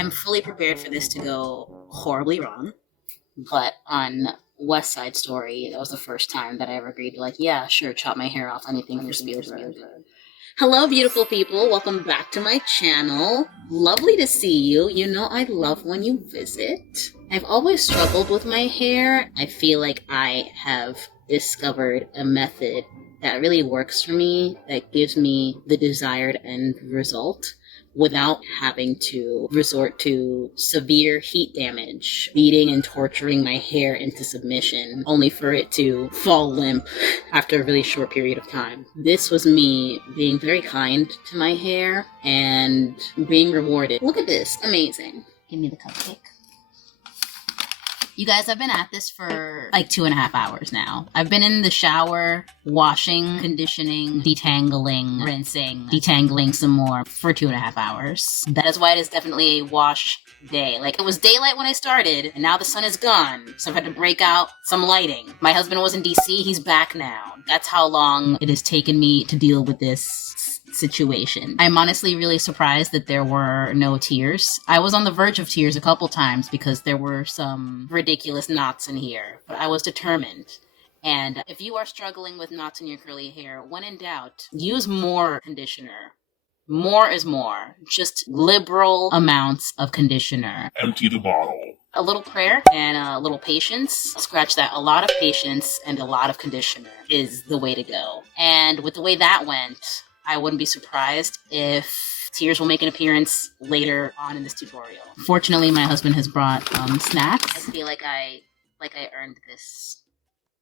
I'm fully prepared for this to go horribly wrong, but on West Side Story, that was the first time that I ever agreed to, like, yeah, sure, chop my hair off, anything for Spielberg. Hello, beautiful people. Welcome back to my channel. Lovely to see you. You know I love when you visit. I've always struggled with my hair. I feel like I have discovered a method that really works for me, that gives me the desired end result without having to resort to severe heat damage, beating and torturing my hair into submission, only for it to fall limp after a really short period of time. This was me being very kind to my hair and being rewarded. Look at this, amazing. Give me the cupcake. You guys, I've been at this for like 2.5 hours now. I've been in the shower, washing, conditioning, detangling, rinsing, detangling some more for 2.5 hours. That is why it is definitely a wash day. Like, it was daylight when I started, and now the sun is gone, so I've had to break out some lighting. My husband was in DC, he's back now. That's how long it has taken me to deal with this situation. I'm honestly really surprised that there were no tears. I was on the verge of tears a couple times because there were some ridiculous knots in here, but I was determined. And if you are struggling with knots in your curly hair, when in doubt, use more conditioner. More is more. Just liberal amounts of conditioner. Empty the bottle. A little prayer and a little patience. Scratch that. A lot of patience and a lot of conditioner is the way to go. And with the way that went, I wouldn't be surprised if tears will make an appearance later on in this tutorial. Fortunately, my husband has brought snacks. I feel like I earned this.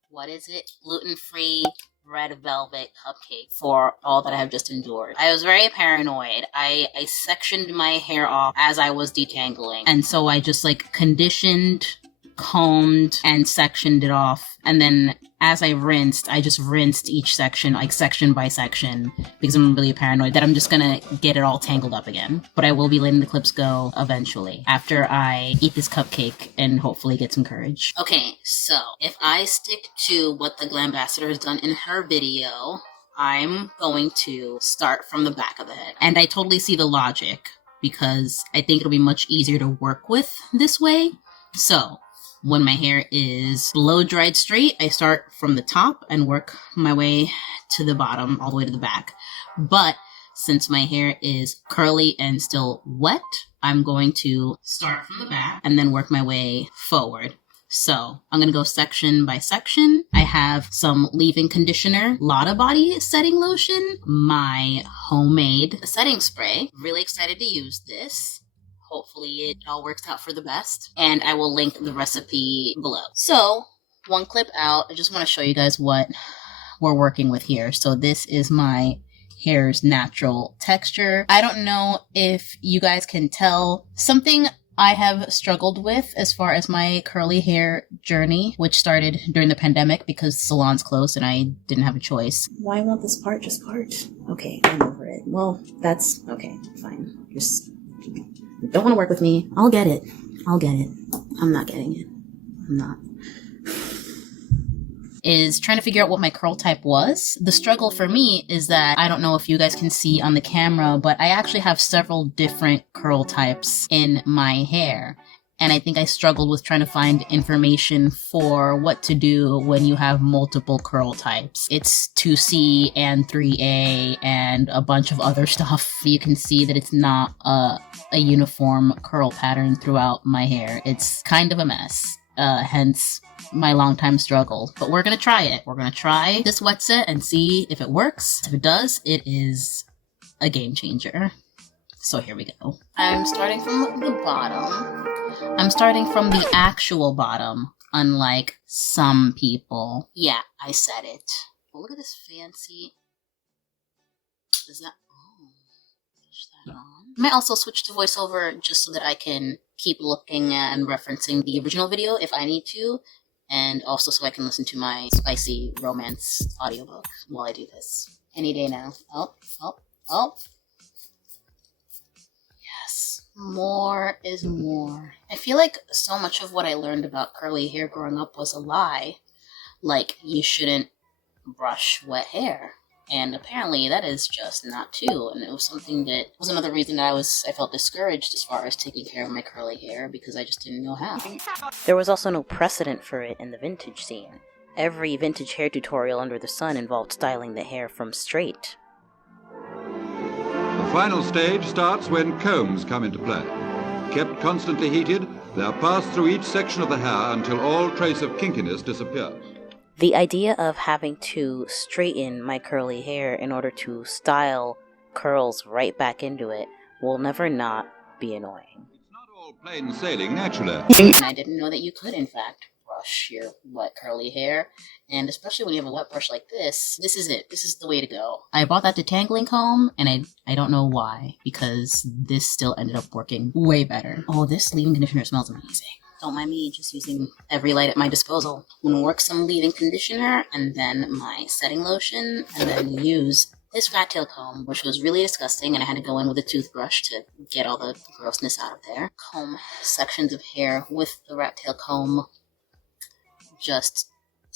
What is it? Gluten-free red velvet cupcake for all that I have just endured. I was very paranoid. I sectioned my hair off as I was detangling. And so I just conditioned, combed, and sectioned it off. And then as I just rinsed each section, section by section, because I'm really paranoid that I'm just gonna get it all tangled up again. But I will be letting the clips go eventually, after I eat this cupcake and hopefully get some courage. Okay, so if I stick to what the Glambassador has done in her video, I'm going to start from the back of the head. And I totally see the logic, because I think it'll be much easier to work with this way. So when my hair is blow dried straight, I start from the top and work my way to the bottom, all the way to the back. But since my hair is curly and still wet, I'm going to start from the back and then work my way forward. So I'm going to go section by section. I have some leave-in conditioner, Lotta Body setting lotion, my homemade setting spray. Really excited to use this. Hopefully it all works out for the best. And I will link the recipe below. So, one clip out. I just want to show you guys what we're working with here. So this is my hair's natural texture. I don't know if you guys can tell. Something I have struggled with as far as my curly hair journey, which started during the pandemic because salons closed and I didn't have a choice. Why won't this part just part? Okay, I'm over it. Well, that's okay. Fine. Just don't want to work with me. I'll get it. I'm not getting it. I'm not. Is trying to figure out what my curl type was. The struggle for me is that I don't know if you guys can see on the camera, but I actually have several different curl types in my hair. And I think I struggled with trying to find information for what to do when you have multiple curl types. It's 2C and 3A and a bunch of other stuff. You can see that it's not a uniform curl pattern throughout my hair. It's kind of a mess. Hence my long time struggle. But we're gonna try it. We're gonna try this wet set and see if it works. If it does, it is a game changer. So here we go. I'm starting from the bottom. I'm starting from the actual bottom, unlike some people. Yeah, I said it. Oh, look at this fancy. Is that? Oh, push that on. I might also switch to voiceover just so that I can keep looking and referencing the original video if I need to, and also so I can listen to my spicy romance audiobook while I do this. Any day now. Oh. More is more. I feel like so much of what I learned about curly hair growing up was a lie. Like, you shouldn't brush wet hair. And apparently that is just not too. And it was something that was another reason that I felt discouraged as far as taking care of my curly hair, because I just didn't know how. There was also no precedent for it in the vintage scene. Every vintage hair tutorial under the sun involved styling the hair from straight. The final stage starts when combs come into play. Kept constantly heated, they are passed through each section of the hair until all trace of kinkiness disappears. The idea of having to straighten my curly hair in order to style curls right back into it will never not be annoying. It's not all plain sailing naturally. And I didn't know that you could, in fact, brush your wet curly hair. And especially when you have a wet brush like this is it. This is the way to go. I bought that detangling comb, and I don't know why, because this still ended up working way better. Oh, this leave-in conditioner smells amazing. Don't mind me just using every light at my disposal. I'm gonna work some leave-in conditioner and then my setting lotion, and then use this rat tail comb, which was really disgusting, and I had to go in with a toothbrush to get all the grossness out of there. Comb sections of hair with the rat tail comb just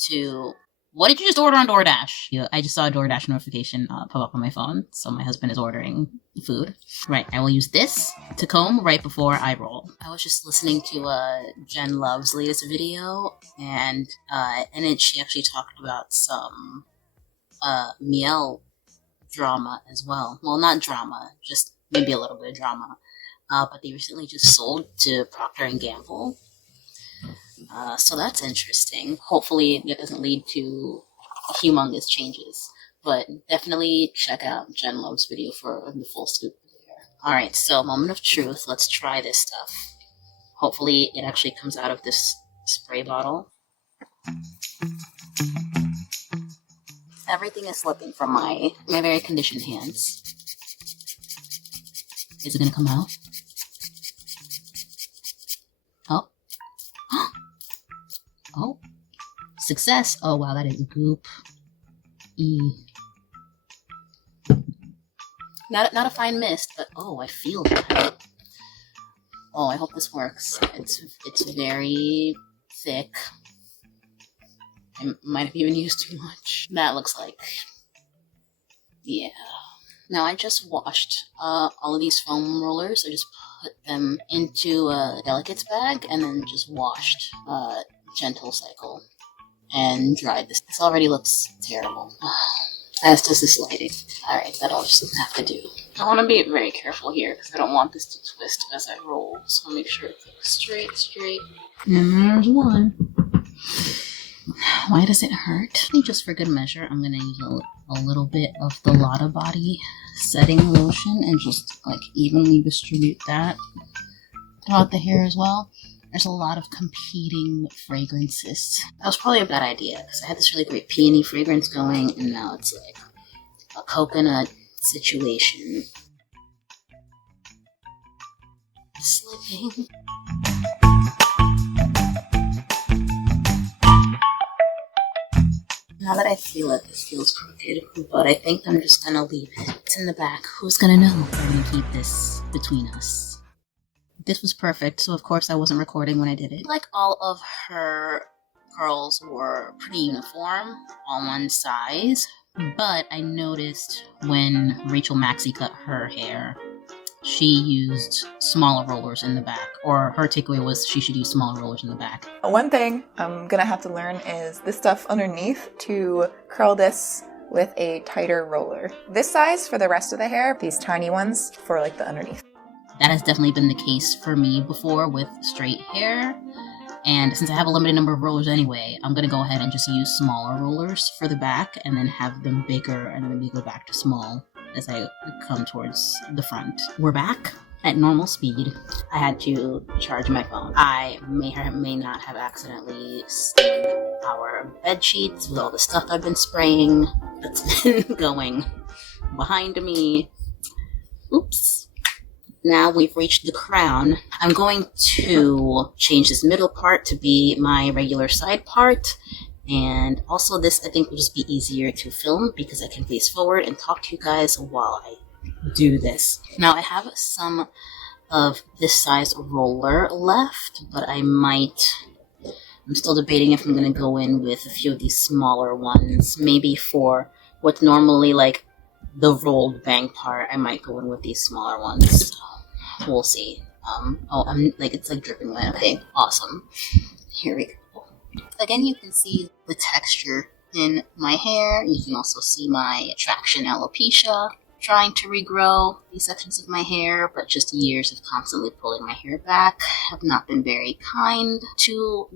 to... What did you just order on DoorDash? Yeah, I just saw a DoorDash notification pop up on my phone, so my husband is ordering food. Right, I will use this to comb right before I roll. I was just listening to Jen Love's latest video, and in it she actually talked about some Miel drama as well. Well, not drama, just maybe a little bit of drama. But they recently just sold to Procter & Gamble. So that's interesting. Hopefully it doesn't lead to humongous changes. But definitely check out Jen Love's video for the full scoop there. Alright, so moment of truth. Let's try this stuff. Hopefully it actually comes out of this spray bottle. Everything is slipping from my very conditioned hands. Is it gonna come out? Oh. Oh. Success. Oh wow, that is goop. Not a fine mist, but oh, I feel that. Oh, I hope this works. It's very thick. I might have even used too much. That looks like... Yeah. Now, I just washed all of these foam rollers. I just put them into a delicates bag and then just washed gentle cycle and dried this. This already looks terrible. As does this lighting. Alright, that'll just have to do. I want to be very careful here because I don't want this to twist as I roll. So I'll make sure it's like straight. And there's one. Why does it hurt? I think just for good measure, I'm going to use a little bit of the Lotta Body setting lotion and just like evenly distribute that throughout the hair as well. There's a lot of competing fragrances. That was probably a bad idea because I had this really great peony fragrance going and now it's like a coconut situation. Slipping. Now that I feel it, this feels crooked, but I think I'm just gonna leave it. It's in the back. Who's gonna know? We're gonna keep this between us. This was perfect, so of course I wasn't recording when I did it. Like all of her curls were pretty uniform, all one size, but I noticed when Rachel Maxey cut her hair, she used smaller rollers in the back, or her takeaway was she should use smaller rollers in the back. One thing I'm gonna have to learn is this stuff underneath to curl this with a tighter roller. This size for the rest of the hair, these tiny ones for like the underneath. That has definitely been the case for me before with straight hair. And since I have a limited number of rollers anyway, I'm going to go ahead and just use smaller rollers for the back and then have them bigger and then we go back to small as I come towards the front. We're back at normal speed. I had to charge my phone. I may or may not have accidentally stained our bed sheets with all the stuff I've been spraying that's been going behind me. Oops. Now we've reached the crown. I'm going to change this middle part to be my regular side part. And also this, I think, will just be easier to film because I can face forward and talk to you guys while I do this. Now I have some of this size roller left, but I'm still debating if I'm going to go in with a few of these smaller ones, maybe for what's normally like the rolled bang part, I might go in with these smaller ones. We'll see. I'm like, it's like dripping wet. Okay, awesome. Here we go. Again, you can see the texture in my hair. You can also see my traction alopecia trying to regrow these sections of my hair, but just years of constantly pulling my hair back have not been very kind to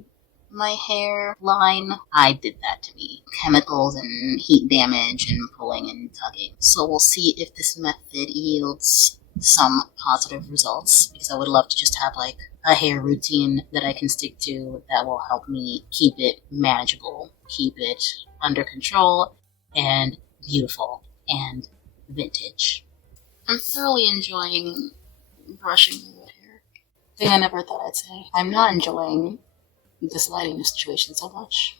my hairline. I did that to me. Chemicals and heat damage and pulling and tugging. So we'll see if this method yields some positive results, because I would love to just have like a hair routine that I can stick to that will help me keep it manageable, keep it under control, and beautiful and vintage. I'm thoroughly enjoying brushing my hair. Thing I never thought I'd say. I'm not enjoying this lighting situation so much.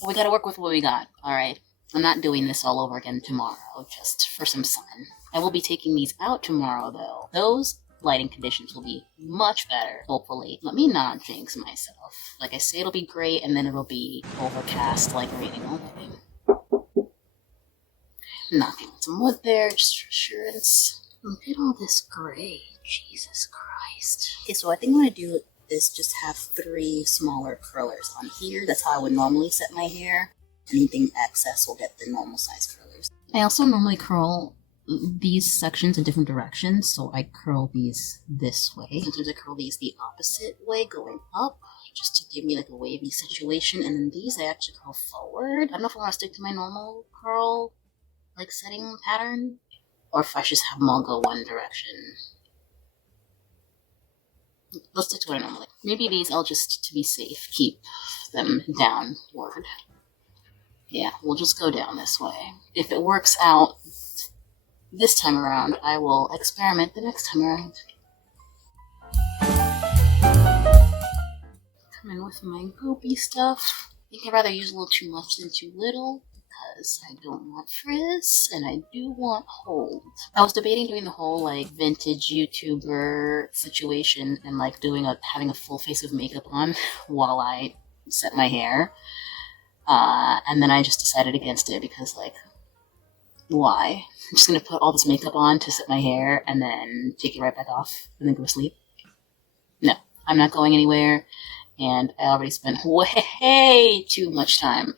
But we gotta work with what we got, alright? I'm not doing this all over again tomorrow, just for some sun. I will be taking these out tomorrow, though. Those lighting conditions will be much better, hopefully. Let me not jinx myself. Like I say, it'll be great, and then it'll be overcast, like raining all day. Knocking some wood there, just for assurance. Look at all this gray. Jesus Christ. Okay, so I think what I'm gonna do is just have 3 smaller curlers on here. That's how I would normally set my hair. Anything excess will get the normal size curlers. I also normally curl these sections in different directions, so I curl these this way. Sometimes I curl these the opposite way, going up, just to give me like a wavy situation, and then these I actually curl forward. I don't know if I want to stick to my normal curl like setting pattern, or if I just have them all go one direction. Let's stick to what I normally. Maybe these I'll just, to be safe, keep them downward. Yeah, we'll just go down this way. If it works out this time around, I will experiment the next time around. Come in with my goopy stuff. I think I'd rather use a little too much than too little, because I don't want frizz, and I do want hold. I was debating doing the whole, like, vintage YouTuber situation and, like, having a full face of makeup on while I set my hair. And then I just decided against it, because, like, why? I'm just gonna put all this makeup on to set my hair and then take it right back off and then go to sleep. No, I'm not going anywhere, and I already spent way too much time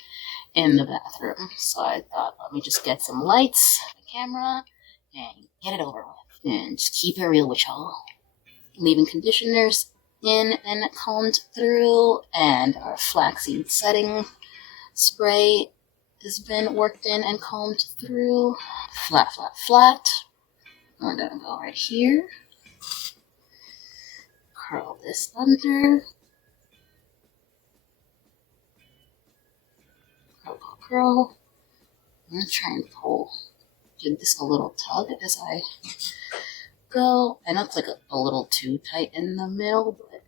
in the bathroom. So I thought, let me just get some lights, a camera, and get it over with. And just keep it real with y'all. Leaving conditioners in and combed through, and our flaxseed setting spray has been worked in and combed through. Flat, flat, flat. We're gonna go right here. Curl this under. Curl, curl, curl. I'm gonna try and give this a little tug as I go. I know it's like a little too tight in the middle, but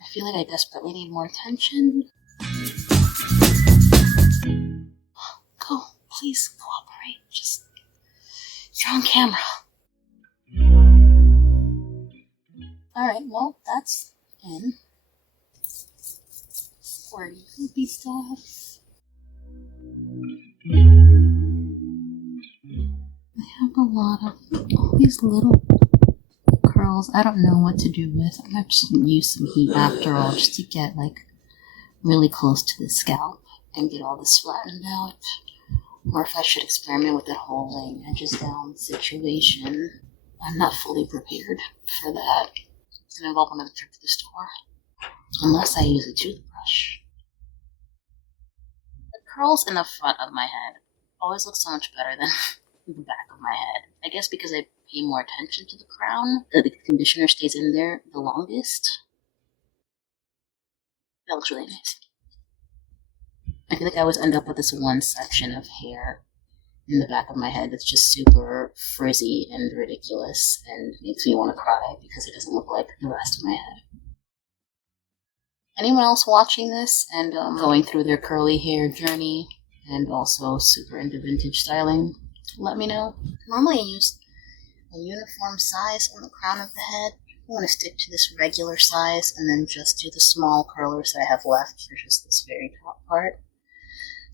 I feel like I desperately need more attention. Go, please cooperate. Just, you're on camera. Alright, well, that's in. Squirty goopy stuff. I have a lot of all these little curls. I don't know what to do with. I'm gonna just use some heat after all, just to get like really close to the scalp and get all this flattened out. Or if I should experiment with that whole laying edges down situation. I'm not fully prepared for that. It's gonna involve another trip to the store. Unless I use a toothbrush. The curls in the front of my head always look so much better than the back of my head. I guess because I pay more attention to the crown. The conditioner stays in there the longest. That looks really nice. I feel like I always end up with this one section of hair in the back of my head that's just super frizzy and ridiculous and makes me want to cry because it doesn't look like the rest of my head. Anyone else watching this and going through their curly hair journey and also super into vintage styling, let me know. Normally I use a uniform size on the crown of the head, I want to stick to this regular size and then just do the small curlers that I have left for just this very top part.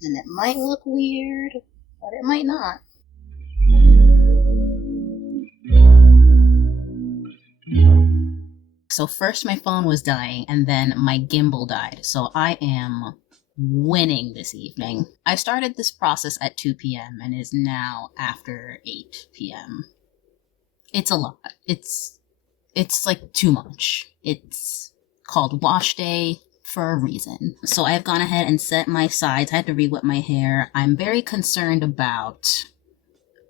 And it might look weird, but it might not. So first my phone was dying and then my gimbal died. So I am winning this evening. I started this process at 2 p.m. and it is now after 8 p.m. It's a lot. It's like too much. It's called wash day for a reason. So I've gone ahead and set my sides. I had to re-wet my hair. I'm very concerned about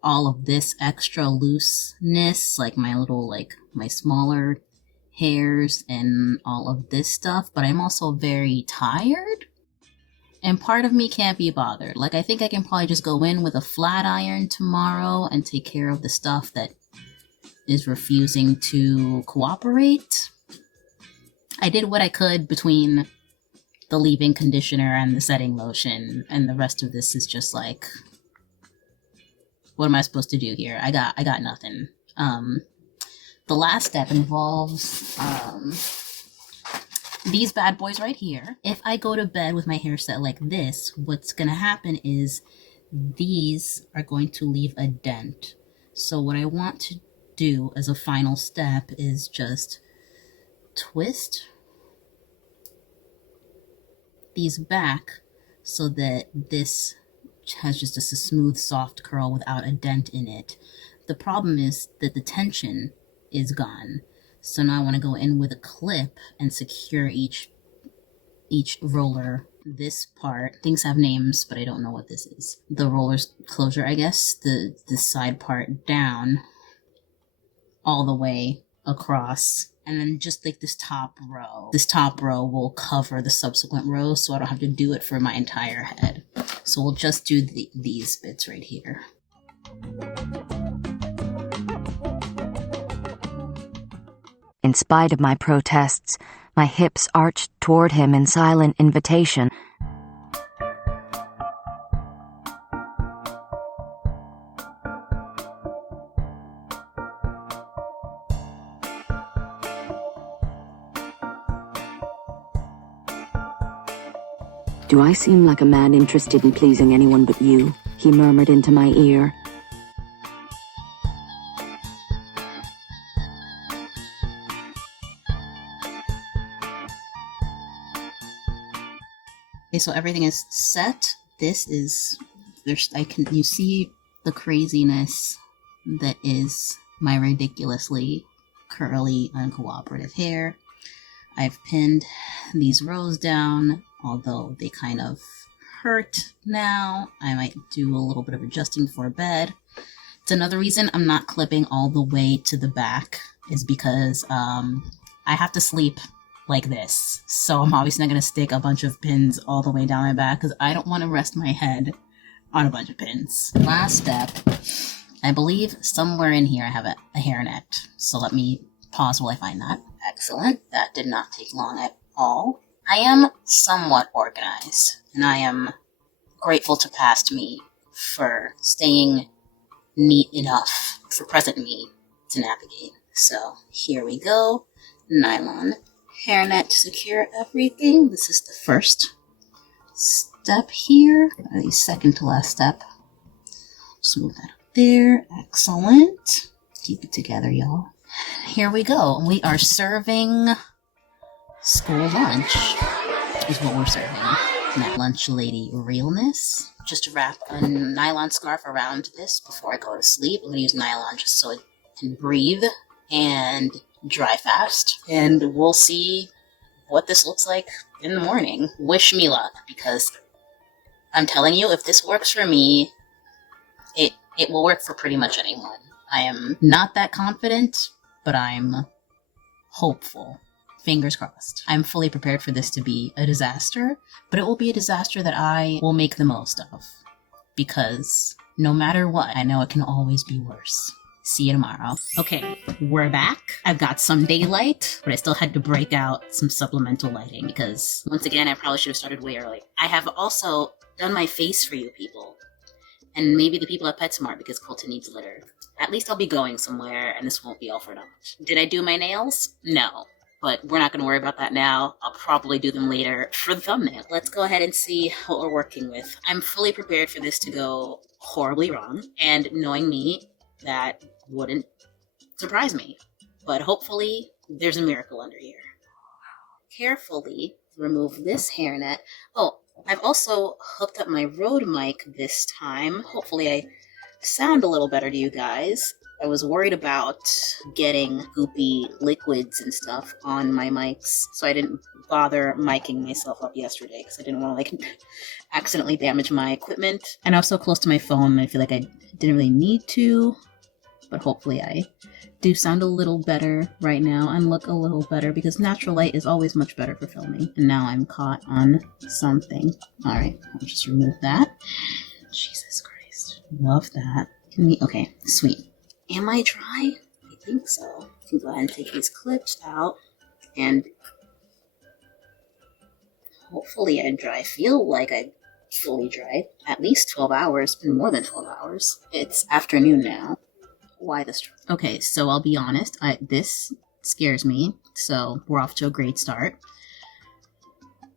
all of this extra looseness, like my little, like my smaller hairs and all of this stuff, but I'm also very tired. And part of me can't be bothered. Like, I think I can probably just go in with a flat iron tomorrow and take care of the stuff that is refusing to cooperate. I did what I could between the leave-in conditioner and the setting lotion, and the rest of this is just like, what am I supposed to do here? I got nothing. The last step involves these bad boys right here. If I go to bed with my hair set like this, what's gonna happen is these are going to leave a dent. So what I want to do as a final step is just twist these back so that this has just a smooth, soft curl without a dent in it. The problem is that the tension is gone. So now I want to go in with a clip and secure each roller. This part, things have names, but I don't know what this is. The roller's closure, I guess. The side part down all the way across. And then just like this top row. This top row will cover the subsequent rows, so I don't have to do it for my entire head. So we'll just do these bits right here. In spite of my protests, my hips arched toward him in silent invitation. "Do I seem like a man interested in pleasing anyone but you?" he murmured into my ear. Okay, so everything is set. This is, you see the craziness that is my ridiculously curly, uncooperative hair. I've pinned these rows down, although they kind of hurt now. I might do a little bit of adjusting for bed. It's another reason I'm not clipping all the way to the back is because I have to sleep like this. So I'm obviously not going to stick a bunch of pins all the way down my back because I don't want to rest my head on a bunch of pins. Last step, I believe somewhere in here I have a hairnet. So let me pause while I find that. Excellent. That did not take long at all. I am somewhat organized, and I am grateful to past me for staying neat enough for present me to navigate. So here we go. Nylon hairnet to secure everything. This is the first step here, or the second to last step. Just move that up there. Excellent. Keep it together, y'all. Here we go. We are serving school lunch is what we're serving. That lunch lady realness. Just wrap a nylon scarf around this before I go to sleep. I'm going to use nylon just so it can breathe and dry fast. And we'll see what this looks like in the morning. Wish me luck, because I'm telling you, if this works for me, it will work for pretty much anyone. I am not that confident, but I'm hopeful. Fingers crossed. I'm fully prepared for this to be a disaster, but it will be a disaster that I will make the most of. Because no matter what, I know it can always be worse. See you tomorrow. Okay, we're back. I've got some daylight, but I still had to break out some supplemental lighting because, once again, I probably should have started way early. I have also done my face for you people. And maybe the people at PetSmart because Colton needs litter. At least I'll be going somewhere and this won't be all for naught. Did I do my nails? No. But we're not going to worry about that now. I'll probably do them later for the thumbnail. Let's go ahead and see what we're working with. I'm fully prepared for this to go horribly wrong. And knowing me, that wouldn't surprise me. But hopefully there's a miracle under here. Carefully remove this hairnet. Oh, I've also hooked up my Rode mic this time. Hopefully I sound a little better to you guys. I was worried about getting goopy liquids and stuff on my mics, so I didn't bother miking myself up yesterday because I didn't want to accidentally damage my equipment. And I was so close to my phone, I feel like I didn't really need to, but hopefully I do sound a little better right now and look a little better because natural light is always much better for filming. And now I'm caught on something. Alright, I'll just remove that. Jesus Christ. Love that. Okay, sweet. Am I dry? I think so. I can go ahead and take these clips out and hopefully I'm dry. I feel like I'm fully dry. At least 12 hours, been more than 12 hours. It's afternoon now. Why this? Okay, so I'll be honest. This scares me. So we're off to a great start.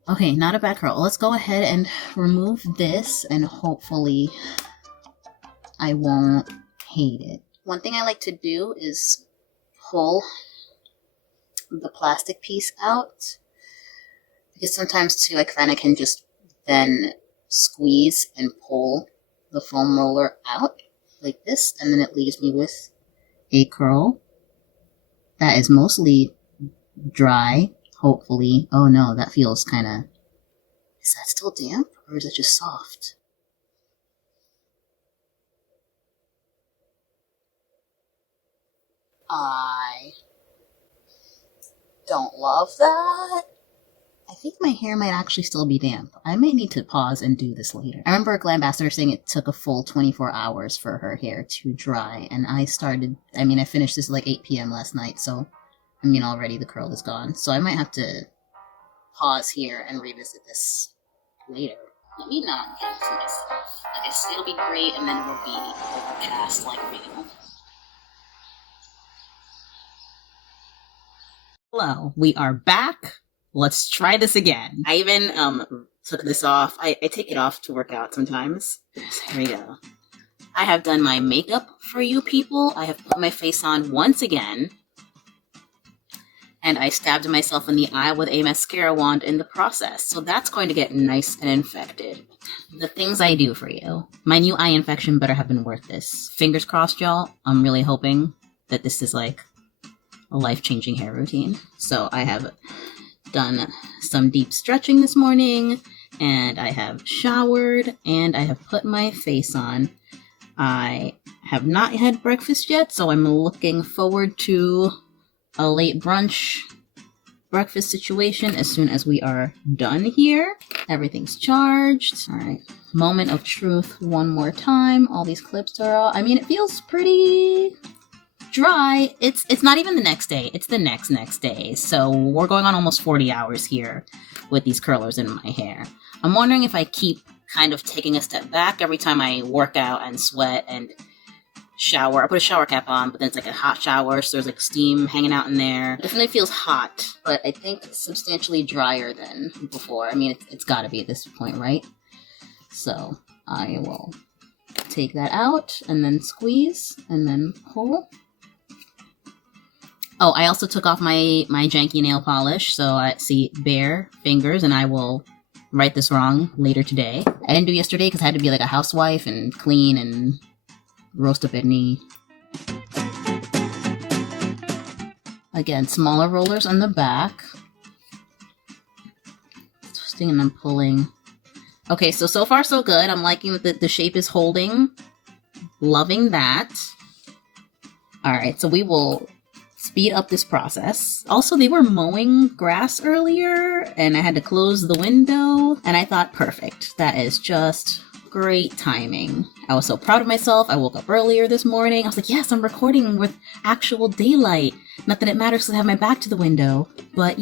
Okay, not a bad curl. Let's go ahead and remove this, and hopefully I won't hate it. One thing I like to do is pull the plastic piece out, because sometimes too, then I can just then squeeze and pull the foam roller out like this, and then it leaves me with a curl that is mostly dry, hopefully. Oh no, that feels kind of... Is that still damp, or is it just soft? I don't love that. I think my hair might actually still be damp. I might need to pause and do this later. I remember a Glam Ambassador saying it took a full 24 hours for her hair to dry, and I finished this at 8 p.m. last night, so, already the curl is gone. So I might have to pause here and revisit this later. Let me not get to myself. It'll be great, and then it will be overcast like real. Hello, we are back. Let's try this again. I even took this off. I take it off to work out sometimes. Here we go. I have done my makeup for you people. I have put my face on once again. And I stabbed myself in the eye with a mascara wand in the process. So that's going to get nice and infected. The things I do for you. My new eye infection better have been worth this. Fingers crossed, y'all. I'm really hoping that this is a life-changing hair routine. So I have done some deep stretching this morning, and I have showered, and I have put my face on. I have not had breakfast yet, so I'm looking forward to a late brunch breakfast situation as soon as we are done here. Everything's charged. All right, moment of truth one more time. All these clips are all... it feels pretty dry. It's not even the next day, it's the next day, so we're going on almost 40 hours here with these curlers in my hair. I'm wondering if I keep kind of taking a step back every time I work out and sweat and shower. I put a shower cap on, but then it's a hot shower, so there's steam hanging out in there. It definitely feels hot, but I think substantially drier than before. It's gotta be at this point, right? So I will take that out and then squeeze and then pull. Oh, I also took off my janky nail polish, so I see bare fingers, and I will right this wrong later today. I didn't do yesterday because I had to be a housewife and clean and roast a bidney. Again, smaller rollers on the back. Twisting and then pulling. Okay, so far so good. I'm liking that the shape is holding. Loving that. Alright, so we will speed up this process. Also, they were mowing grass earlier, and I had to close the window, and I thought, perfect. That is just great timing. I was so proud of myself. I woke up earlier this morning. I was like, yes, I'm recording with actual daylight. Not that it matters because I have my back to the window, but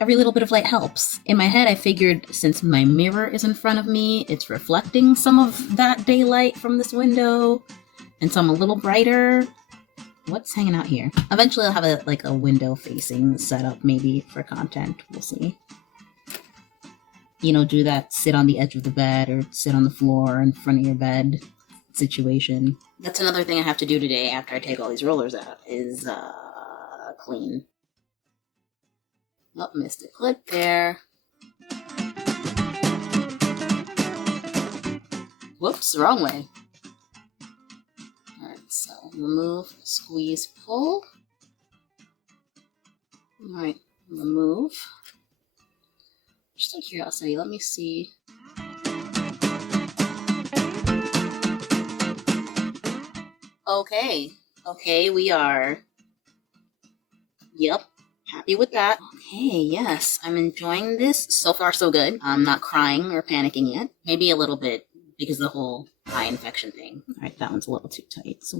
every little bit of light helps. In my head, I figured since my mirror is in front of me, it's reflecting some of that daylight from this window, and so I'm a little brighter. What's hanging out here? Eventually I'll have a window facing setup maybe for content. We'll see. You know, do that sit on the edge of the bed or sit on the floor in front of your bed situation. That's another thing I have to do today after I take all these rollers out is clean. Oh, missed a clip there. Whoops, wrong way. Alright, so remove, squeeze, pull. Alright, remove. Just out of curiosity, let me see. Okay, we are. Yep, happy with that. Okay, yes, I'm enjoying this. So far, so good. I'm not crying or panicking yet. Maybe a little bit because of the whole eye infection thing. Alright, that one's a little too tight. So,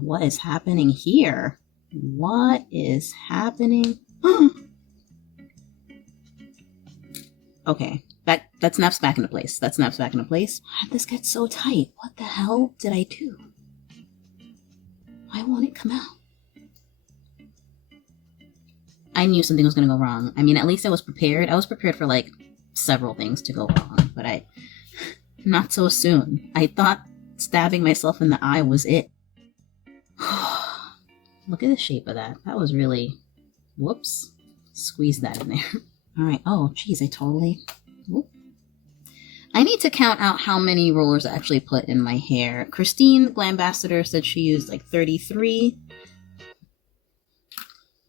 what is happening here? What is happening? Okay, that snaps back into place. That snaps back into place. Why did this get so tight? What the hell did I do? Why won't it come out? I knew something was going to go wrong. I mean, at least I was prepared. I was prepared for, several things to go wrong, but not so soon. I thought stabbing myself in the eye was it. Look at the shape of that. That was really... Whoops. Squeeze that in there. Alright, oh, geez, Whoop. I need to count out how many rollers I actually put in my hair. Christine, the Glambassador, said she used 33.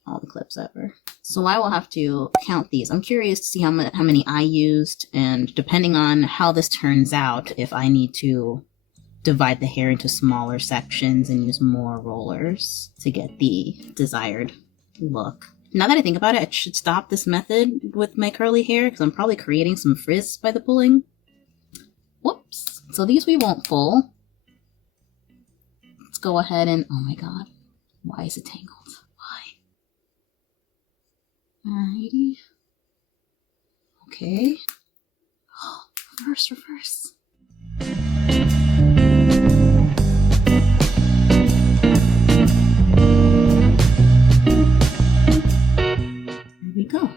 All the clips ever. So I will have to count these. I'm curious to see how many I used, and depending on how this turns out, if I need to divide the hair into smaller sections and use more rollers to get the desired look. Now that I think about it, I should stop this method with my curly hair because I'm probably creating some frizz by the pulling. Whoops. So these we won't pull. Let's go ahead and... Oh my god. Why is it tangled? Why? Alrighty. Okay. Oh, reverse. We go.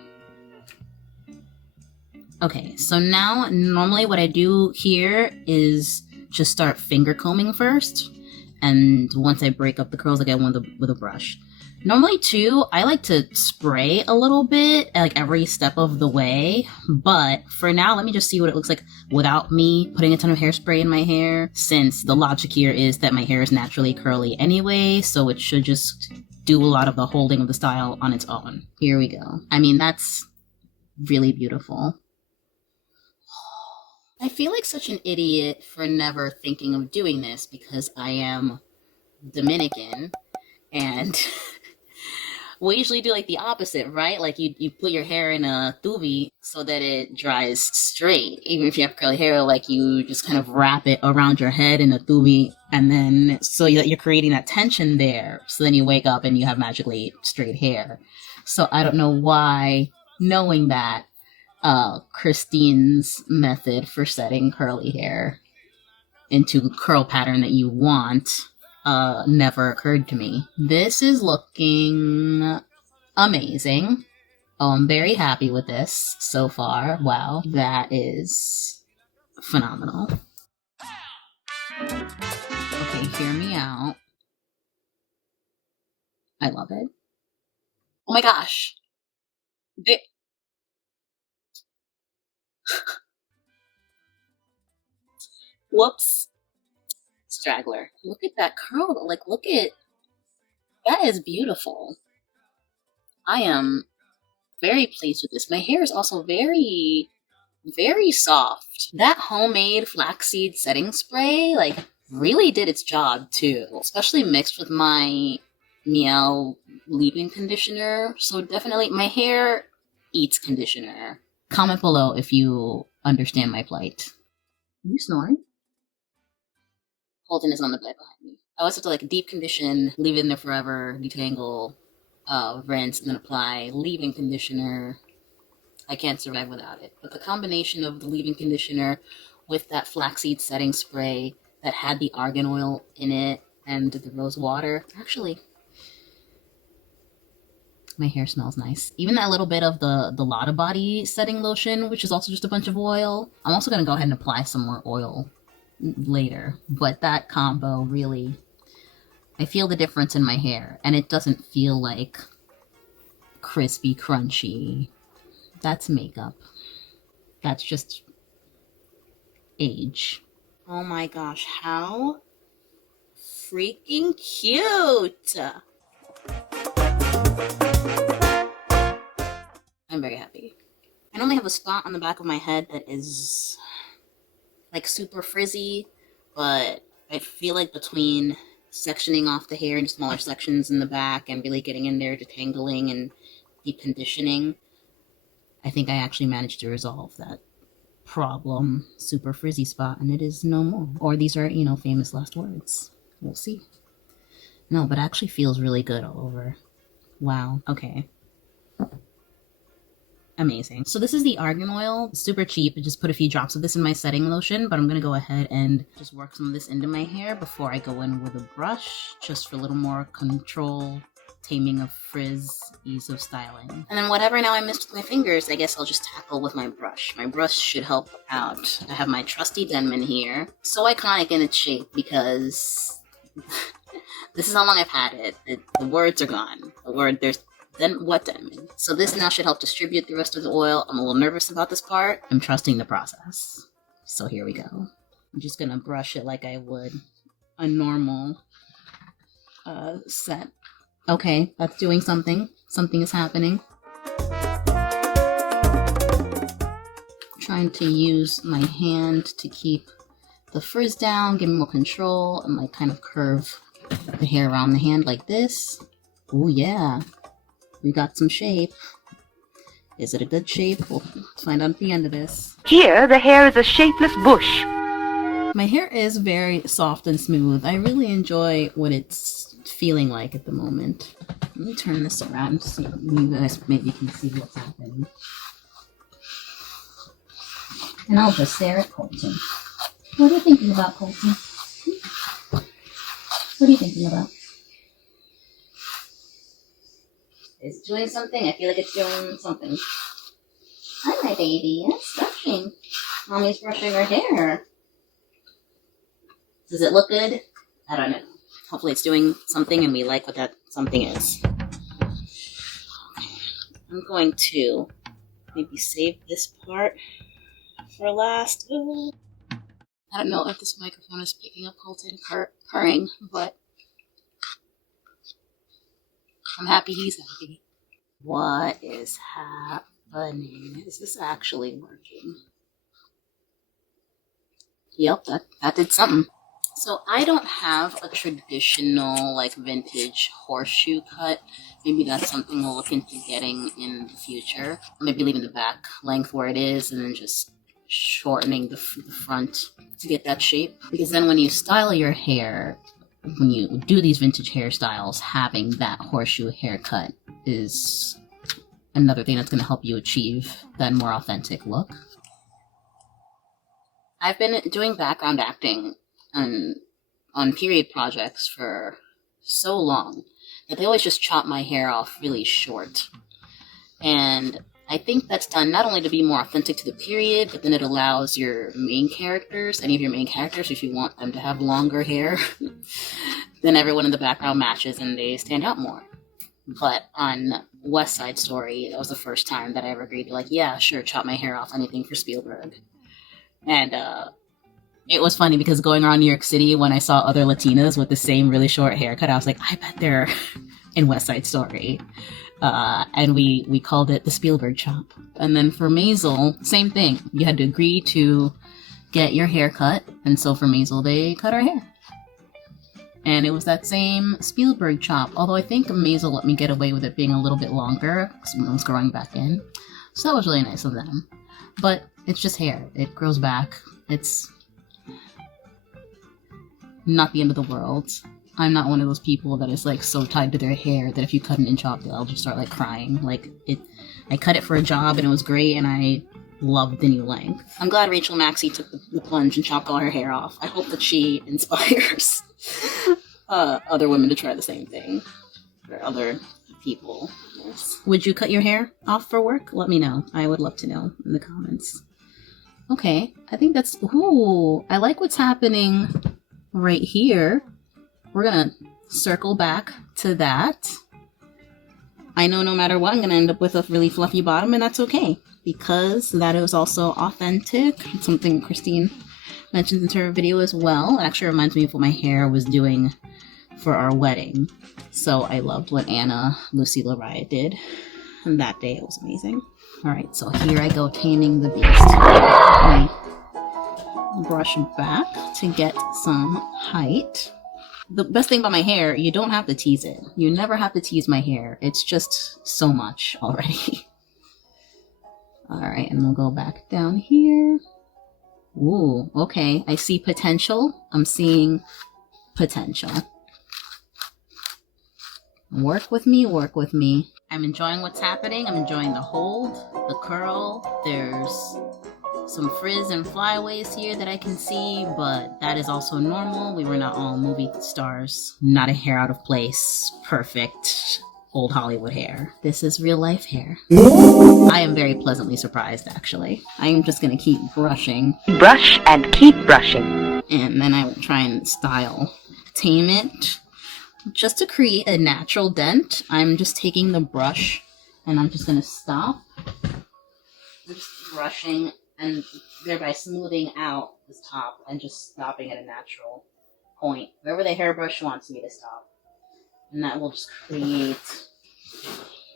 Okay, so now normally what I do here is just start finger combing first, and once I break up the curls, I get one with a brush. Normally too, I like to spray a little bit every step of the way, but for now, let me just see what it looks like without me putting a ton of hairspray in my hair, since the logic here is that my hair is naturally curly anyway, so it should just do a lot of the holding of the style on its own. Here we go. I mean, that's really beautiful. I feel like such an idiot for never thinking of doing this because I am Dominican and we usually do the opposite, right? You put your hair in a tubi so that it dries straight. Even if you have curly hair, you just kind of wrap it around your head in a tubi, and then so you're creating that tension there. So then you wake up and you have magically straight hair. So I don't know why, knowing that, Christine's method for setting curly hair into the curl pattern that you want never occurred to me. This is looking amazing. Oh, I'm very happy with this so far. Wow, that is phenomenal. Okay, hear me out. I love it. Oh my gosh. Whoops. Straggler. Look at that curl. Look at... That is beautiful. I am very pleased with this. My hair is also very, very soft. That homemade flaxseed setting spray, really did its job, too. Especially mixed with my Miel leave-in conditioner. So definitely, my hair eats conditioner. Comment below if you understand my plight. Are you snoring? Holden is on the bed behind me. I always have to deep condition, leave it in there forever, detangle, rinse, and then apply leave-in conditioner. I can't survive without it. But the combination of the leave-in conditioner with that flaxseed setting spray that had the argan oil in it and the rose water, actually, my hair smells nice. Even that little bit of the Lotta Body setting lotion, which is also just a bunch of oil. I'm also going to go ahead and apply some more oil later. But that combo really, I feel the difference in my hair. And it doesn't feel like crispy, crunchy. That's makeup. That's just age. Oh my gosh, how freaking cute! I'm very happy. I normally have a spot on the back of my head that is like super frizzy, but I feel like between sectioning off the hair into smaller sections in the back and really getting in there, detangling and deep conditioning, I think I actually managed to resolve that problem super frizzy spot, and it is no more. Or these are, famous last words. We'll see. No, but it actually feels really good all over. Wow. Okay. Amazing. So this is the argan oil, super cheap. I just put a few drops of this in my setting lotion, but I'm going to go ahead and just work some of this into my hair before I go in with a brush, just for a little more control, taming of frizz, ease of styling. And then whatever now I missed with my fingers, I guess I'll just tackle with my brush. My brush should help out. I have my trusty Denman here. So iconic in its shape because this is how long I've had it. The words are gone. Then what Denman? So this now should help distribute the rest of the oil. I'm a little nervous about this part. I'm trusting the process. So here we go. I'm just gonna brush it like I would a normal set. Okay, that's doing something. Something is happening. Trying to use my hand to keep the frizz down, give me more control, and like kind of curve the hair around the hand like this. Oh yeah. We got some shape. Is it a good shape? We'll find out at the end of this. Here, the hair is a shapeless bush. My hair is very soft and smooth. I really enjoy what it's feeling like at the moment. Let me turn this around so you guys maybe can see what's happening. And I'll just stare at Colton. What are you thinking about, Colton? What are you thinking about? Is it doing something? I feel like it's doing something. Hi, my baby. Yes, brushing. Mommy's brushing her hair. Does it look good? I don't know. Hopefully it's doing something and we like what that something is. I'm going to maybe save this part for last. Ooh. I don't know if this microphone is picking up Colton purring, but I'm happy he's happy. What is happening? Is this actually working? Yep, that did something. So I don't have a traditional, like, vintage horseshoe cut. Maybe that's something we'll look into getting in the future. Maybe leaving the back length where it is and then just shortening the front to get that shape. Because then when you style your hair, when you do these vintage hairstyles, having that horseshoe haircut is another thing that's going to help you achieve that more authentic look. I've been doing background acting on period projects for so long that they always just chop my hair off really short. And I think that's done not only to be more authentic to the period, but then it allows your main characters, any of your main characters, if you want them to have longer hair, then everyone in the background matches and they stand out more. But on West Side Story, that was the first time that I ever agreed to, like, yeah, sure, chop my hair off, anything for Spielberg. And it was funny because going around New York City, when I saw other Latinas with the same really short haircut, I was like, I bet they're in West Side Story. And we called it the Spielberg chop. And then for MAISEL, same thing. You had to agree to get your hair cut. And so for MAISEL, they cut our hair. And it was that same Spielberg chop. Although I think MAISEL let me get away with it being a little bit longer because when it was growing back in. So that was really nice of them. But it's just hair. It grows back. It's not the end of the world. I'm not one of those people that is like so tied to their hair that if you cut an inch off, they'll just start like crying. Like I cut it for a job and it was great, and I loved the new length. I'm glad Rachel Maxey took the plunge and chopped all her hair off. I hope that she inspires other women to try the same thing, or other people. Yes. Would you cut your hair off for work? Let me know. I would love to know in the comments. Okay, I think that's... Ooh, I like what's happening right here. We're gonna circle back to that. I know no matter what, I'm gonna end up with a really fluffy bottom, and that's okay, because that is also authentic. It's something Christine mentioned in her video as well. It actually reminds me of what my hair was doing for our wedding. So I loved what Anna Lucilla Raya did, and that day it was amazing. Alright, so here I go taming the beast. Let me brush back to get some height. The best thing about my hair, you don't have to tease it. You never have to tease my hair. It's just so much already. Alright, and we'll go back down here. Ooh, okay. I see potential. I'm seeing potential. Work with me, work with me. I'm enjoying what's happening. I'm enjoying the hold, the curl. There's some frizz and flyaways here that I can see, but that is also normal. We were not all movie stars. Not a hair out of place. Perfect old Hollywood hair. This is real life hair. I am very pleasantly surprised, actually. I am just gonna keep brushing. Brush and keep brushing. And then I will try and tame it. Just to create a natural dent, I'm just taking the brush and I'm just gonna stop. I'm just brushing and thereby smoothing out this top and just stopping at a natural point, wherever the hairbrush wants me to stop. And that will just create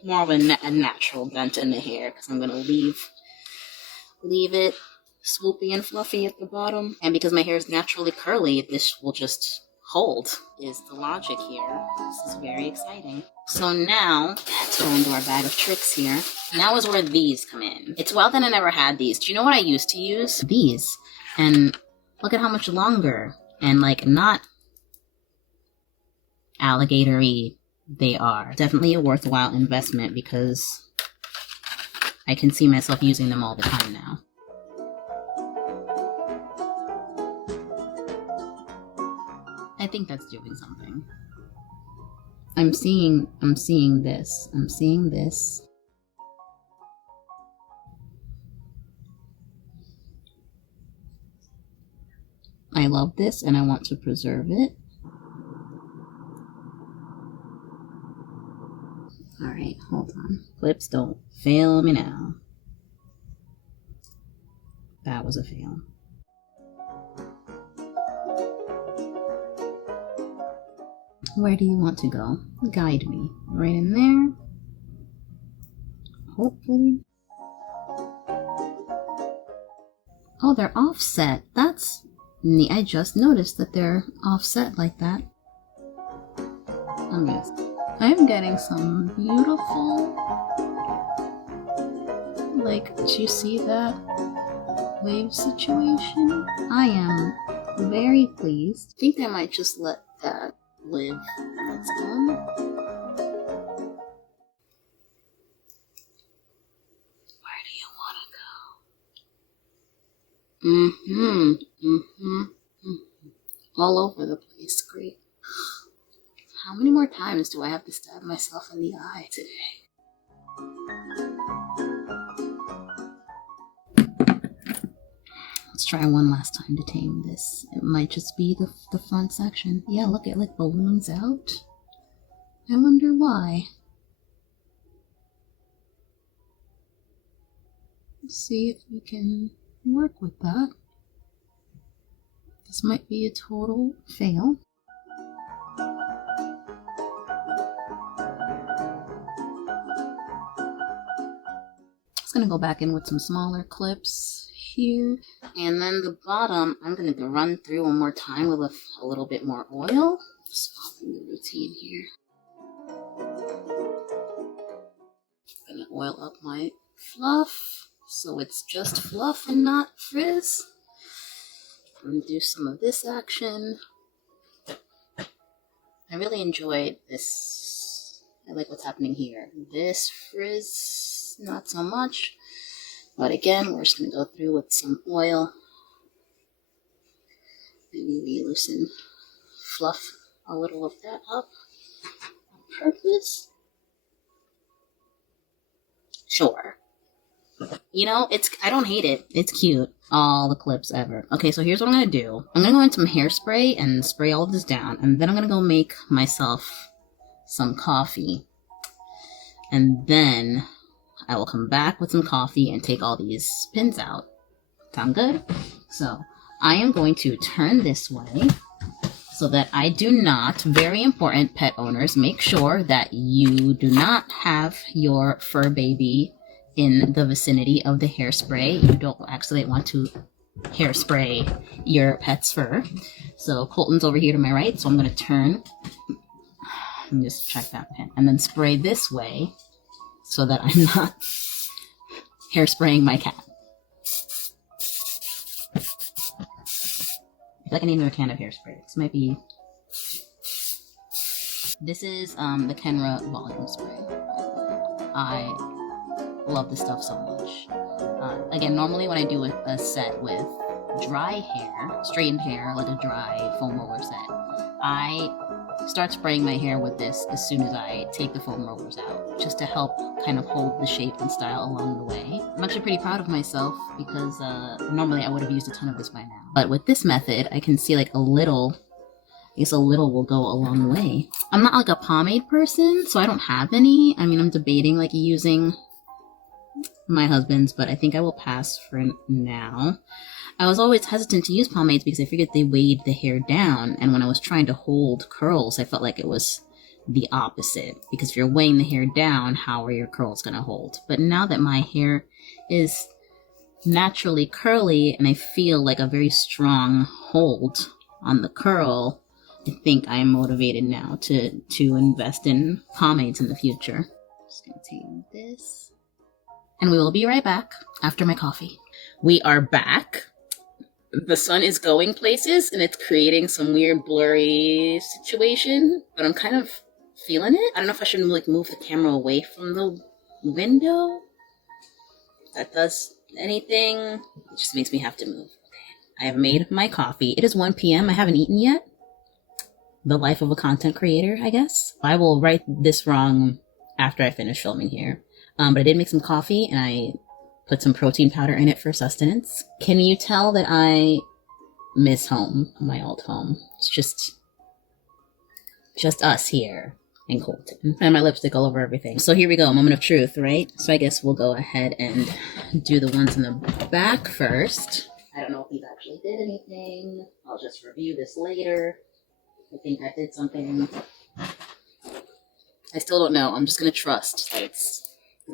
more of a natural dent in the hair, because I'm going to leave it swoopy and fluffy at the bottom. And because my hair is naturally curly, this will just hold, is the logic here. This is very exciting. So now, let's go into our bag of tricks here. Now is where these come in. It's wild that I never had these. Do you know what I used to use? These. And look at how much longer and like not alligator-y they are. Definitely a worthwhile investment, because I can see myself using them all the time now. I think that's doing something. I'm seeing this. I'm seeing this. I love this and I want to preserve it. Alright, hold on. Clips, don't fail me now. That was a fail. Where do you want to go? Guide me. Right in there. Hopefully. Oh, they're offset. That's neat. I just noticed that they're offset like that. I'm getting some beautiful, like, did you see that wave situation? I am very pleased. I think I might just let that live on its own. Where do you want to go? All over the place. Great. How many more times do I have to stab myself in the eye today? Let's try one last time to tame this. It might just be the front section. Yeah, look, it like balloons out. I wonder why. Let's see if we can work with that. This might be a total fail. Just gonna go back in with some smaller clips here, and then the bottom I'm gonna run through one more time with a little bit more oil. Just following the routine here. I'm gonna oil up my fluff so it's just fluff and not frizz. I'm gonna do some of this action. I really enjoyed this. I like what's happening here. This frizz not so much. But again, we're just going to go through with some oil. Maybe we loosen, fluff a little of that up on purpose. Sure. You know, I don't hate it. It's cute. All the clips ever. Okay, so here's what I'm going to do. I'm going to go in some hairspray and spray all of this down. And then I'm going to go make myself some coffee. And then I will come back with some coffee and take all these pins out. Sound good? So I am going to turn this way so that I do not, very important pet owners, make sure that you do not have your fur baby in the vicinity of the hairspray. You don't actually want to hairspray your pet's fur. So Colton's over here to my right, so I'm going to turn and just check that pin and then spray this way so that I'm not hairspraying my cat. I feel like I need another can of hairspray. This might be... This is the Kenra volume spray. I love this stuff so much. Again, normally when I do a set with dry hair, straightened hair, like a dry foam roller set, I start spraying my hair with this as soon as I take the foam rollers out, just to help kind of hold the shape and style along the way. I'm actually pretty proud of myself because normally I would have used a ton of this by now. But with this method, I can see like a little, I guess a little will go a long way. I'm not like a pomade person, so I don't have any. I mean, I'm debating like using my husband's, but I think I will pass for now. I was always hesitant to use pomades because I figured they weighed the hair down, and when I was trying to hold curls, I felt like it was the opposite, because if you're weighing the hair down, how are your curls going to hold? But now that my hair is naturally curly and I feel like a very strong hold on the curl, I think I'm motivated now to invest in pomades in the future. Just going to take this. And we will be right back after my coffee. We are back. The sun is going places and it's creating some weird blurry situation, but I'm kind of feeling it. I don't know if I should like move the camera away from the window. If that does anything. It just makes me have to move. Okay. I have made my coffee. It is 1 p.m. I haven't eaten yet. The life of a content creator, I guess. I will write this wrong after I finish filming here. But I did make some coffee and I put some protein powder in it for sustenance. Can you tell that I miss home, my old home? It's just us here in Colton. And my lipstick all over everything. So here we go, moment of truth, right? So I guess we'll go ahead and do the ones in the back first. I don't know if these actually did anything. I'll just review this later. I think I did something. I still don't know. I'm just gonna trust that it's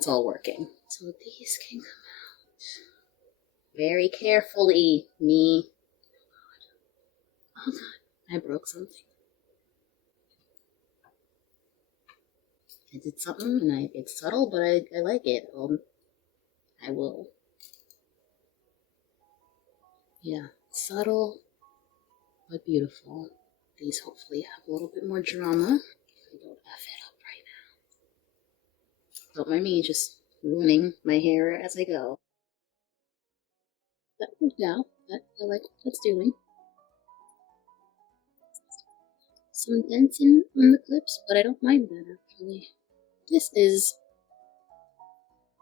all working. So these can come out very carefully. Me. Oh god. I broke something. I did something and it's subtle, but I like it. I will. Yeah. Subtle, but beautiful. These hopefully have a little bit more drama. I don't F it up right now. Don't mind me just ruining my hair as I go. That worked out. I like what that's doing. Some dents on the clips, but I don't mind that actually. This is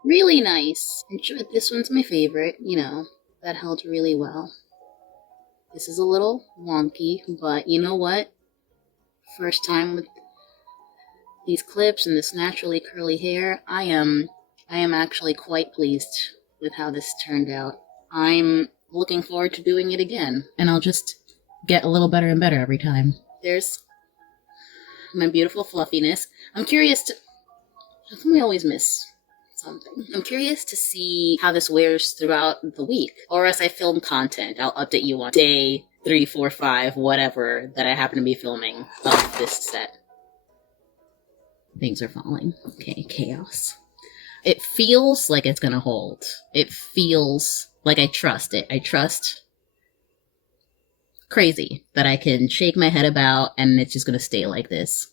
really nice. This one's my favorite, you know. That held really well. This is a little wonky, but you know what? First time with these clips and this naturally curly hair, I am actually quite pleased with how this turned out. I'm looking forward to doing it again, and I'll just get a little better and better every time. There's my beautiful fluffiness. I'm curious to... How come we always miss something? I'm curious to see how this wears throughout the week, or as I film content. I'll update you on day 3, 4, 5, whatever that I happen to be filming of this set. Things are falling. Okay, chaos. It feels like it's gonna hold. It feels like I trust it. I trust crazy that I can shake my head about and it's just gonna stay like this.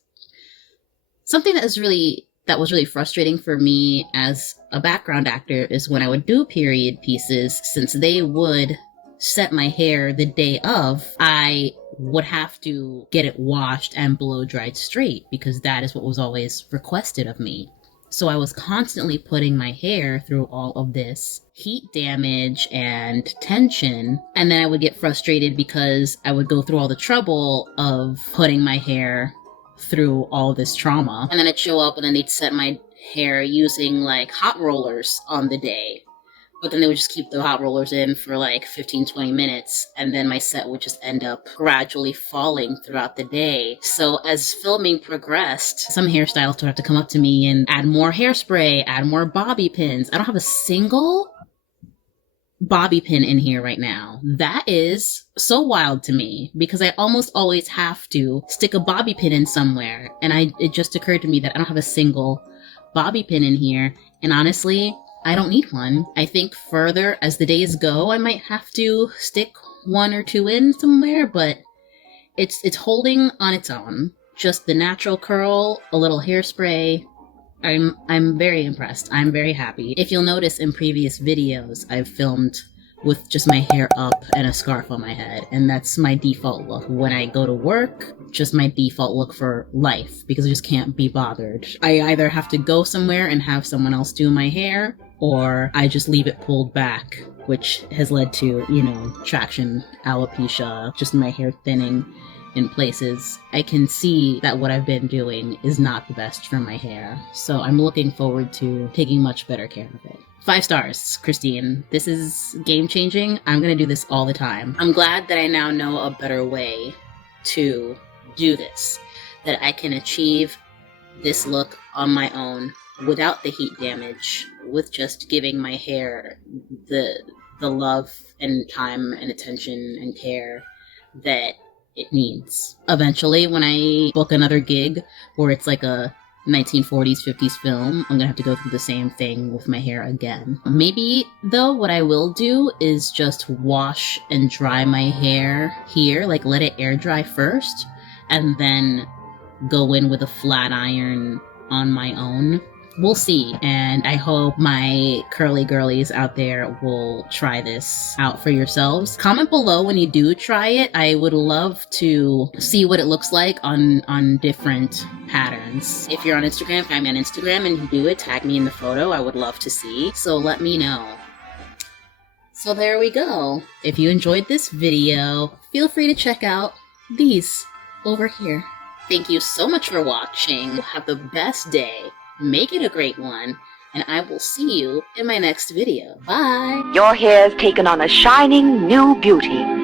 Something that is really that was really frustrating for me as a background actor is when I would do period pieces, since they would set my hair the day of, I would have to get it washed and blow dried straight because that is what was always requested of me. So I was constantly putting my hair through all of this heat damage and tension, and then I would get frustrated because I would go through all the trouble of putting my hair through all this trauma, and then I'd show up and then they'd set my hair using like hot rollers on the day, but then they would just keep the hot rollers in for like 15-20 minutes, and then my set would just end up gradually falling throughout the day. So as filming progressed, some hairstylists would have to come up to me and add more hairspray, add more bobby pins. I don't have a single bobby pin in here right now. That is so wild to me because I almost always have to stick a bobby pin in somewhere, and it just occurred to me that I don't have a single bobby pin in here, and honestly, I don't need one. I think further as the days go, I might have to stick 1 or 2 in somewhere, but it's holding on its own. Just the natural curl, a little hairspray. I'm very impressed. I'm very happy. If you'll notice in previous videos, I've filmed with just my hair up and a scarf on my head, and that's my default look. When I go to work, just my default look for life, because I just can't be bothered. I either have to go somewhere and have someone else do my hair, or I just leave it pulled back, which has led to, traction, alopecia, just my hair thinning in places. I can see that what I've been doing is not the best for my hair, so I'm looking forward to taking much better care of it. 5 stars, Christine. This is game-changing. I'm gonna do this all the time. I'm glad that I now know a better way to do this, that I can achieve this look on my own without the heat damage, with just giving my hair the love and time and attention and care that it needs. Eventually, when I book another gig where it's like a 1940s, 50s film, I'm gonna have to go through the same thing with my hair again. Maybe, though, what I will do is just wash and dry my hair here, like let it air dry first, and then go in with a flat iron on my own. We'll see, and I hope my curly girlies out there will try this out for yourselves. Comment below when you do try it. I would love to see what it looks like on different patterns. If you're on Instagram, find me on Instagram and you do it, tag me in the photo. I would love to see, so let me know. So there we go. If you enjoyed this video, feel free to check out these over here. Thank you so much for watching. Have the best day. Make it a great one, and I will see you in my next video. Bye! Your hair's taken on a shining new beauty.